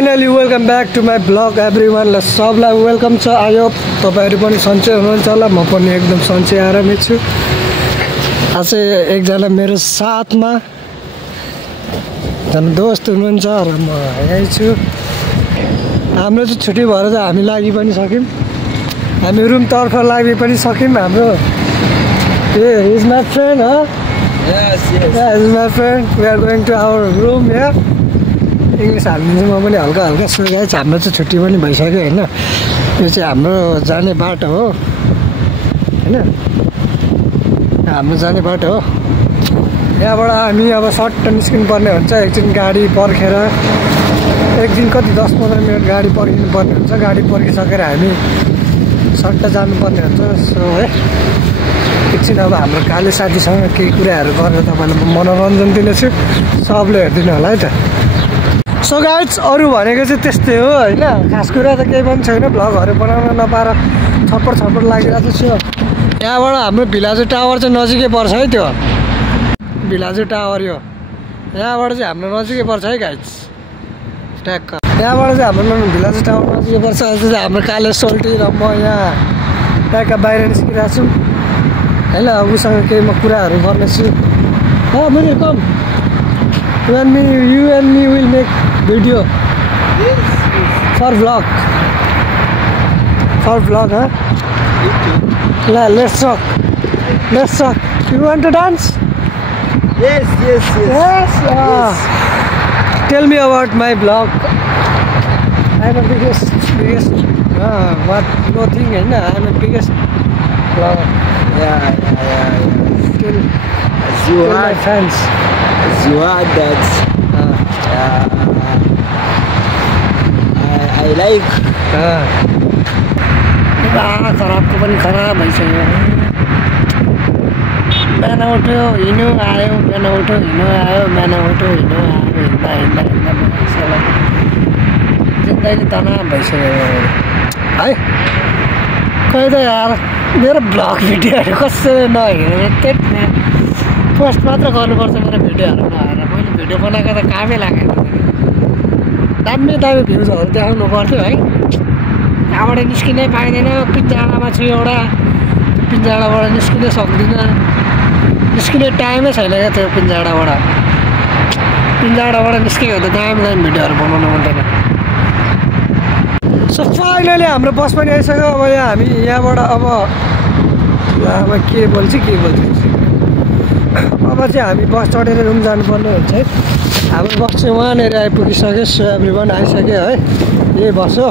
Finally welcome back to my blog एभ्रिवानलाई सबलाई welcome छ। आई होप तपाईँहरू पनि सन्चै हुनुहुन्छ होला, म पनि एकदम सन्चै आरामै छु। आज चाहिँ एकजना मेरो साथमा एकजना दोस्त हुनुहुन्छ र म यहीँ छु। हाम्रो चाहिँ छुट्टी भएर चाहिँ हामी लागि पनि सक्यौँ, हामी रुमतर्फ लागि पनि सक्यौँ। हाम्रो इज माई फ्रेन्ड हो, is my friend. We are going to our room या इङ्ग्लिस हालिदिन्छु म पनि हल्का हल्का। सो गाइस हाम्रो चाहिँ छुट्टी पनि भइसक्यो होइन। यो चाहिँ हाम्रो जाने बाटो हो होइन, हाम्रो जाने बाटो हो। यहाँबाट हामी अब सर्ट निस्किनु पर्ने हुन्छ। एकछिन गाडी पर्खेर, एकदिन कति 10-15 मिनट गाडी पर्खिनु पर्ने हुन्छ। गाडी पर्खिसकेर हामी सर्ट जानुपर्ने हुन्छ। सो है एकछिन अब हाम्रो काले साथीसँग केही कुराहरू गरेर तपाईँलाई म मनोरञ्जन दिनेछु, सबले हेरिदिनु होला है त। सो गाइज अरू भनेको चाहिँ त्यस्तै हो होइन, खास कुरा त केही पनि छैन। भ्लगहरू बनाउन नपाएर छप्पड लागिरहेको छु। यहाँबाट हाम्रो भिलाजु टावर चाहिँ नजिकै पर्छ है, त्यो भिलाजु टावर यो यहाँबाट चाहिँ हाम्रो नजिकै पर्छ है गाइज। ट्याक्क यहाँबाट चाहिँ हाम्रो भिलाजु टावर नजिकै पर्छ। अझ चाहिँ हाम्रो काले सोल्टी र म यहाँ ट्याक्क बाहिर निस्किरहेको छु होइन। उसँग केही म कुराहरू गर्नेछु। मैले कम you and me will make video for vlog huh? Let's talk. You want to dance? Yes. Tell me about my vlog. I'm a biggest what no thing है ना, I'm a biggest vlogger. Yeah. Tell You my heard fans. that. I like. खराबको पनि खराब भइसक्यो। बिहान उठ्यो हिँड्यो आयो, बिहान उठ्यो हिँड्यो आयो, बिहान उठ्यो हिँड्यो आयो, हिँड्दा जिन्दगी तनाव भइसक्यो है। खै त यार मेरो ब्लग भिडियोहरू कसरी नहेरेर त्यही पोस्ट मात्र गर्नुपर्छ मेरो भिडियोहरू नहेरेर। मैले भिडियो बनाएको त कामै लागेन। दामी भ्युजहरू देखाउनु पर्थ्यो है। यहाँबाट निस्किनै पाइँदैन, पिन्जाडामा छु एउटा, पिन्जाडाबाट निस्किनै सक्दिनँ, निस्किने टाइमै छैन क्या त्यो पिन्जाडाबाट निस्केको त दामी भिडियोहरू बनाउनु मनदैन। सो फाइनली हाम्रो बस पनि आइसक्यो। अब यहाँ हामी यहाँबाट अब के बोल्छ अब चाहिँ हामी बस चढेर रुम जानुपर्ने हुन्छ है। हाम्रो बस चाहिँ वहाँनिर आइपुगिसक्यो। सो एभ्रिवान आइसक्यो है, यही बस हो।